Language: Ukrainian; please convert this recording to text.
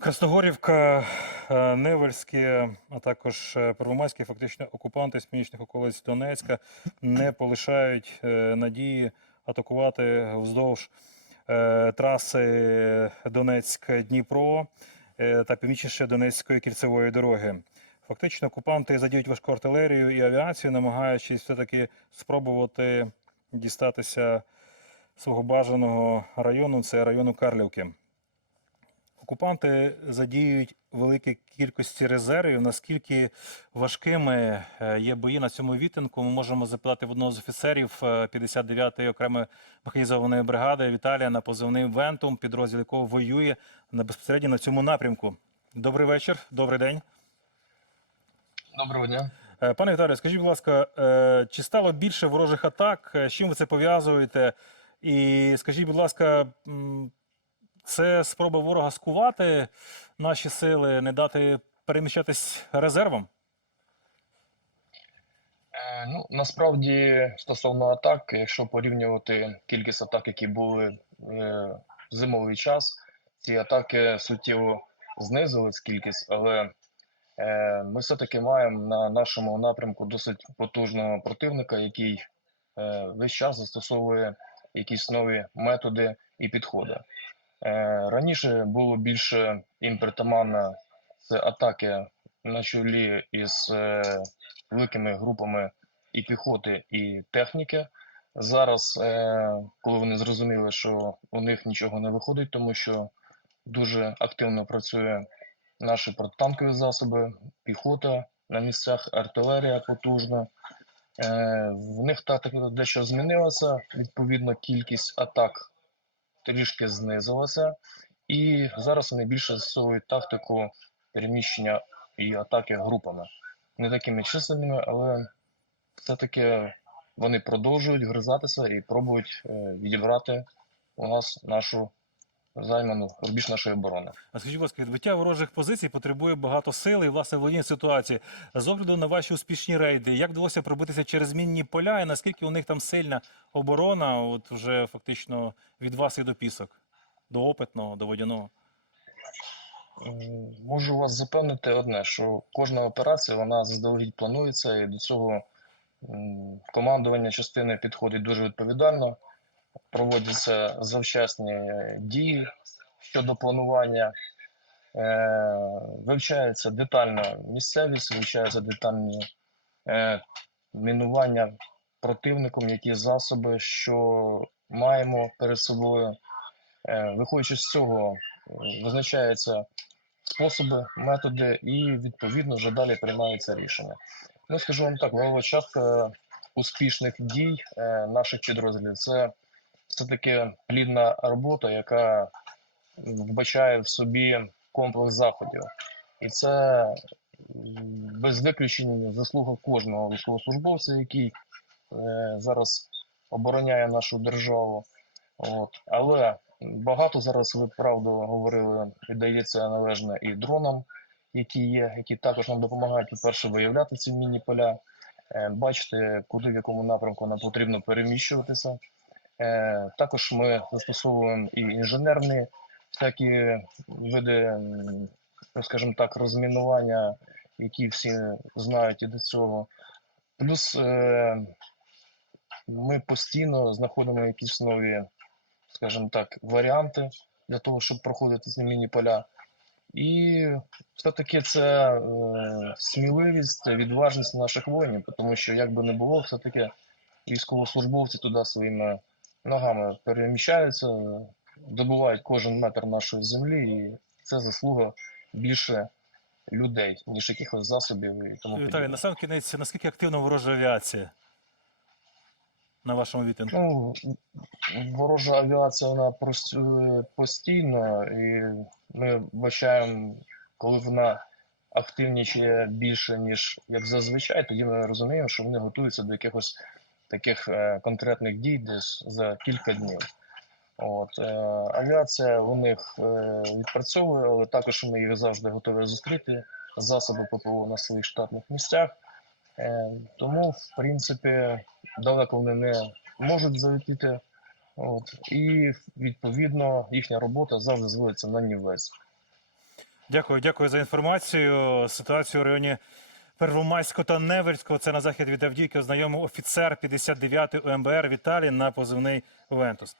Красногорівка, е, Невельське, а також е, Первомайське, фактично окупанти з північних околиць Донецька не полишають е, надії атакувати вздовж траси Донецьк-Дніпро та північніше Донецької кільцевої дороги. Фактично, окупанти задіють важку артилерію і авіацію, намагаючись все-таки спробувати дістатися свого бажаного району, це району Карлівки. Окупанти задіють великі кількості резервів. Наскільки важкими е, є бої на цьому відтинку? Ми можемо запитати в одного з офіцерів е, 59-ї окремої механізованої бригади Віталія на позивний Вентум, підрозділ якого воює на безпосередньо на цьому напрямку. Добрий вечір, добрий день. Доброго дня. Е, Пане Віталію, скажіть, будь ласка, е, чи стало більше ворожих атак? Е, З чим ви це пов'язуєте? І скажіть, будь ласка, це спроба ворога скувати наші сили, не дати переміщатись резервам? Е, ну, насправді, стосовно атак, якщо порівнювати кількість атак, які були е, в зимовий час, ці атаки суттєво знизились кількість, але е, ми все-таки маємо на нашому напрямку досить потужного противника, який весь час застосовує якісь нові методи і підходи. Е, раніше було більше їм це атаки на чолі із е, великими групами і піхоти, і техніки. Зараз, е, коли вони зрозуміли, що у них нічого не виходить, тому що дуже активно працює наші протитанкові засоби, піхота на місцях, артилерія потужна. В них тактика дещо змінилася. Відповідно, кількість атак трішки знизилася, і зараз вони більше застосовують тактику переміщення і атаки групами. Не такими численними, але все-таки вони продовжують гризатися і пробують е, відібрати у нас нашу займану рубіж нашої оборони. А скажіть, будь ласка, відбиття ворожих позицій потребує багато сили і власне воєнній ситуації. З огляду на ваші успішні рейди, як вдалося пробитися через мінні поля, і наскільки у них там сильна оборона, от вже фактично від вас і до пісок, до опитного, до водяного? Можу вас запевнити одне, що кожна операція вона заздалегідь планується, і до цього командування частини підходить дуже відповідально. Проводяться завчасні дії щодо планування, е, вивчається детальна місцевість, вивчаються детальні е, мінування противником, які засоби, що маємо перед собою. Е, виходячи з цього, визначається способи, методи, і відповідно вже далі приймаються рішення. Ну, скажу вам так, левова частка успішних дій е, наших підрозділів це все-таки плідна робота, яка вбачає в собі комплекс заходів. І це без виключення заслуга кожного військовослужбовця, який е, зараз обороняє нашу державу. От. Але багато зараз ви правду говорили, віддається належне і дронам, які є, які також нам допомагають, по-перше, виявляти ці міні поля, е, бачити, куди в якому напрямку нам потрібно переміщуватися. Е, Також ми застосовуємо і інженерні всякі види, ну, скажімо так, розмінування, які всі знають і до цього. Плюс е, ми постійно знаходимо якісь нові, скажімо так, варіанти для того, щоб проходити ці міні-поля. І все-таки це е, сміливість, відважність наших воїнів, тому що як би не було, все-таки військовослужбовці туди своїми ногами переміщаються, добувають кожен метр нашої землі, і це заслуга більше людей, ніж якихось засобів і тому Віталій, на сам кінець, наскільки активна ворожа авіація на вашому відтинку? Ну, ворожа авіація вона постійно, і ми бачаємо, коли вона активнічає більше, ніж як зазвичай, тоді ми розуміємо, що вони готуються до якихось таких е, конкретних дій десь за кілька днів. От, е, авіація у них е, відпрацьовує, але також ми їх завжди готові зустріти. Засоби ППО на своїх штатних місцях. Тому, в принципі, далеко вони не можуть залетіти. От, і відповідно їхня робота завжди зводиться на нівець. Дякую, дякую за інформацію. Ситуацію в районі Первомайського та Невельського. Це на захід від Авдіївки Знайомий офіцер 59-ї ОМБР Віталій на позивний Вентус.